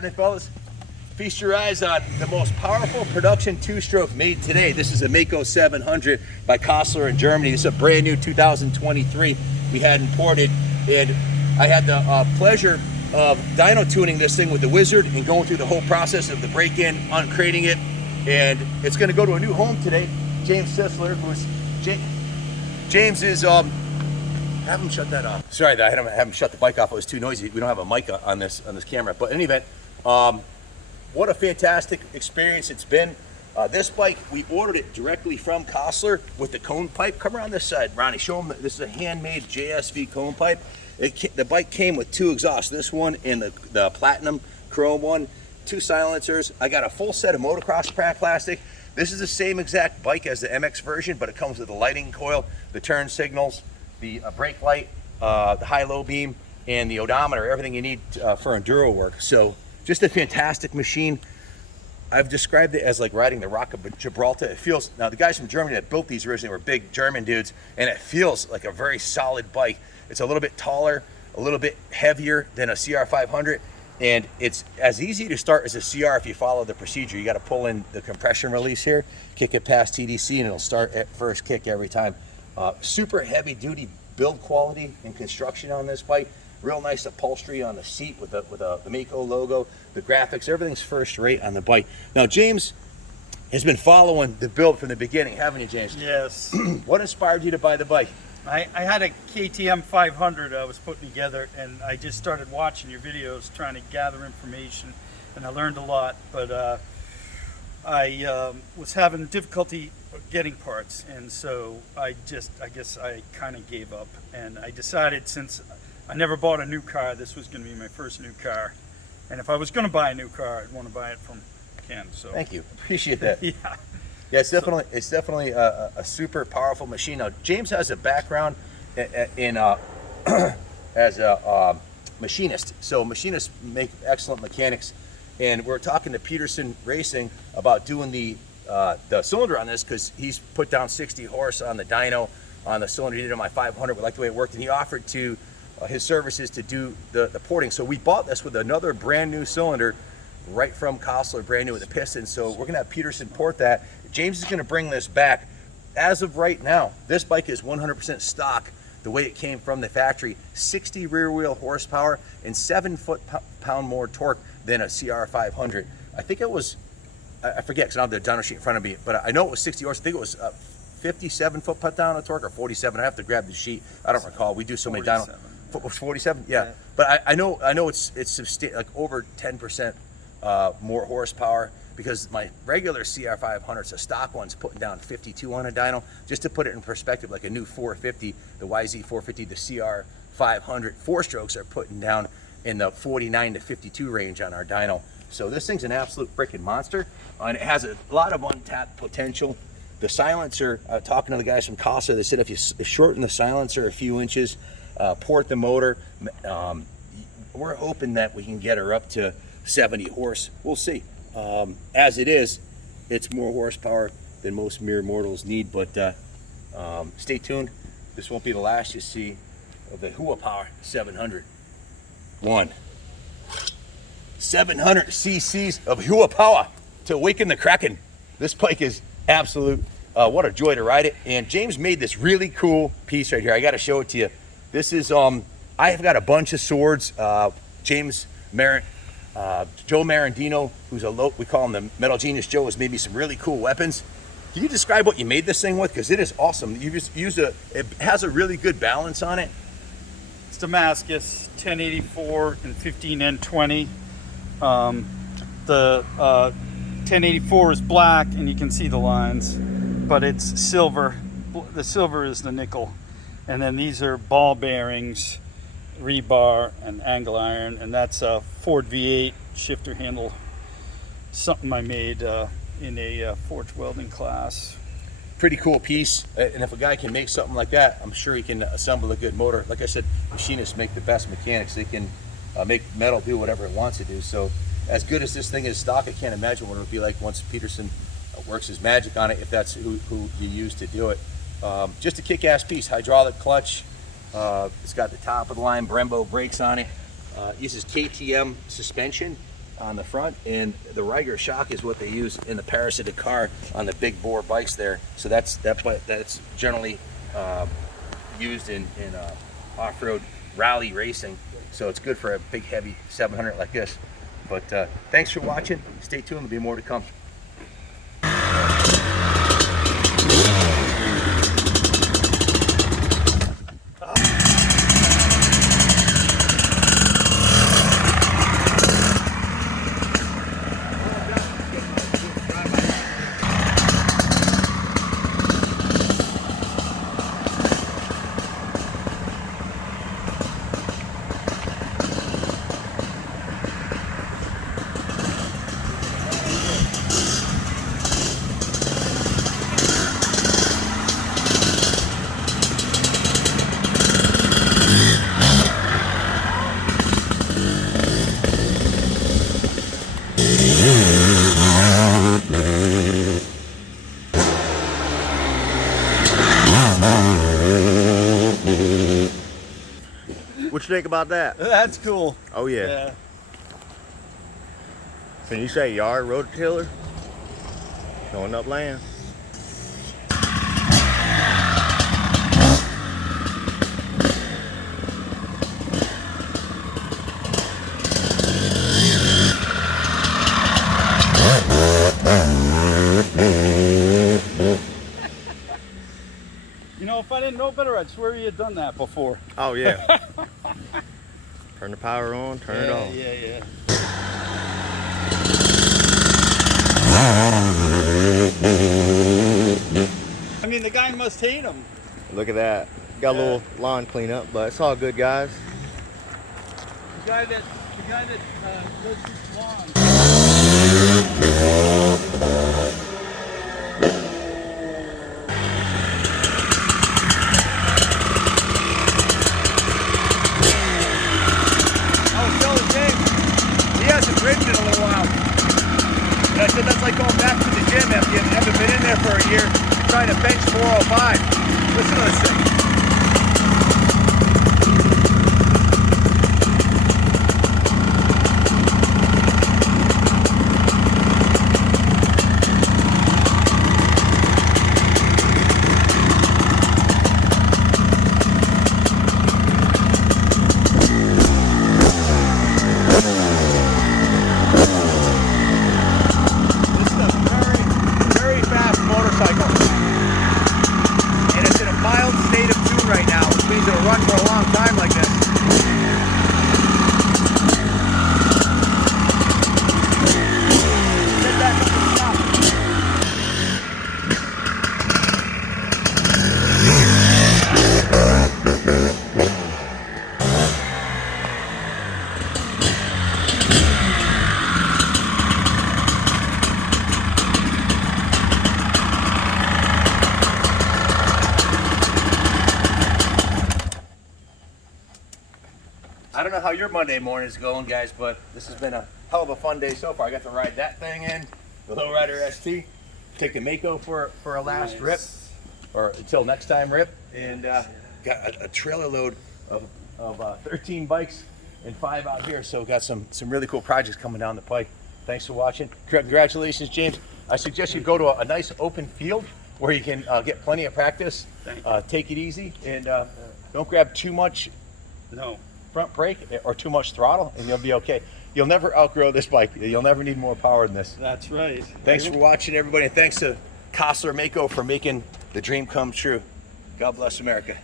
happening, fellas? Feast your eyes on the most powerful production two-stroke made today. This is a Maico 700 by Kostler in Germany. This is a brand new 2023 we had imported, and I had the pleasure of dyno tuning this thing with the Wizard and going through the whole process of the break-in, uncrating it, and it's going to go to a new home today. James Sisler, who's James is have him shut that off. Sorry, I had him shut the bike off. It was too noisy. We don't have a mic on this camera. But in any event, what a fantastic experience it's been. This bike, we ordered it directly from Kostler with the cone pipe. Come around this side, Ronnie. Show them this is a handmade JSV cone pipe. The bike came with two exhausts. This one and the platinum chrome one. Two silencers. I got a full set of motocross plastic. This is the same exact bike as the MX version, but it comes with the lighting coil, the turn signals, the brake light, the high-low beam, and the odometer, everything you need for enduro work. So just a fantastic machine. I've described it as like riding the Rock of Gibraltar. It feels, now the guys from Germany that built these originally were big German dudes, and it feels like a very solid bike. It's a little bit taller, a little bit heavier than a CR500, and it's as easy to start as a CR if you follow the procedure. You got to pull in the compression release here, kick it past TDC, and it'll start at first kick every time. Super heavy duty build quality and construction on this bike. Real nice upholstery on the seat with the Maico logo, the graphics, everything's first rate on the bike. Now James has been following the build from the beginning, haven't you, James? Yes. What inspired you to buy the bike? I had a KTM 500 I was putting together, and I just started watching your videos trying to gather information, and I learned a lot, but I was having difficulty getting parts, and so I guess I kind of gave up, and I decided, since I never bought a new car, this was going to be my first new car, and if I was going to buy a new car, I'd want to buy it from Ken. So thank you, appreciate that. Yeah. Yeah, it's definitely a super powerful machine. Now James has a background in as a machinist, so machinists make excellent mechanics, and we're talking to Peterson Racing about doing the cylinder on this, because he's put down 60 horse on the dyno on the cylinder he did on my 500. We like the way it worked, and he offered to his services to do the porting. So we bought this with another brand new cylinder right from Kostler, brand new with the piston. So we're gonna have Peterson port that. James is gonna bring this back. As of right now, this bike is 100% stock the way it came from the factory. 60 rear wheel horsepower and 7 foot-pound more torque than a CR500. I think it was, I forget because I don't have the dyno sheet in front of me, but I know it was 60 horse. I think it was 57 foot-pound of torque or 47. I have to grab the sheet. I don't recall. We do so many dyno. 47, yeah. But I know it's like over 10% more horsepower, because my regular CR500, it's a stock one's putting down 52 on a dyno. Just to put it in perspective, like a new 450, the YZ450, the CR500 four strokes are putting down in the 49 to 52 range on our dyno. So this thing's an absolute freaking monster, and it has a lot of untapped potential. The silencer, talking to the guys from Kostler, they said if you shorten the silencer a few inches, port the motor, we're hoping that we can get her up to 70 horse. We'll see. As it is, it's more horsepower than most mere mortals need, but stay tuned. This won't be the last you see of the Hewa Power 700. 700 cc's of Hewa Power to awaken the Kraken. This bike is absolute, what a joy to ride it. And James made this really cool piece right here. I got to show it to you. This is, I have got a bunch of swords. James Merritt, Joe Marandino, who's we call him the Metal Genius Joe, has made me some really cool weapons. Can you describe what you made this thing with? Because it is awesome. You just use it has a really good balance on it. It's Damascus 1084 and 15N20. The 1084 is black, and you can see the lines, but it's silver. The silver is the nickel, and then these are ball bearings, rebar, and angle iron, and that's a Ford V8 shifter handle, something I made in a forge welding class. Pretty cool piece, and if a guy can make something like that, I'm sure he can assemble a good motor. Like I said, machinists make the best mechanics. They can make metal do whatever it wants to do. So as good as this thing is stock, I can't imagine what it would be like once Peterson works his magic on it, if that's who you use to do it. Just a kick-ass piece. Hydraulic clutch. It's got the top of the line Brembo brakes on it. Uses KTM suspension. on the front, and the Riger shock is what they use in the parasitic car on the big bore bikes there. So that's generally used in off-road rally racing. So it's good for a big heavy 700 like this. But thanks for watching. Stay tuned, there'll be more to come. What you think about that? That's cool. Oh yeah. Can you say yard rototiller? Showing up land. You know, if I didn't know better, I'd swear you had done that before. Oh yeah. Turn the power on, turn it off. Yeah. I mean, the guy must hate him. Look at that. Got a little lawn cleanup, but it's all good, guys. The guy that does his lawn. Ridden in a little while. And I said that's like going back to the gym after you haven't been in there for a year trying to bench 405. Listen to this thing. Run for a long time like this. Get back up and stop. I don't know how your Monday morning is going, guys, but this has been a hell of a fun day so far. I got to ride that thing in, the Lowrider ST, take the Maico for a last rip, or until next time rip, and got a trailer load of 13 bikes and 5 out here, so got some really cool projects coming down the pike. Thanks for watching. Congratulations, James. I suggest you go to a nice open field where you can get plenty of practice. Take it easy, and don't grab too much front brake or too much throttle, and you'll be okay. You'll never outgrow this bike. You'll never need more power than this. That's right. Thanks for watching, everybody, and thanks to Kossler Maico for making the dream come true. God bless America.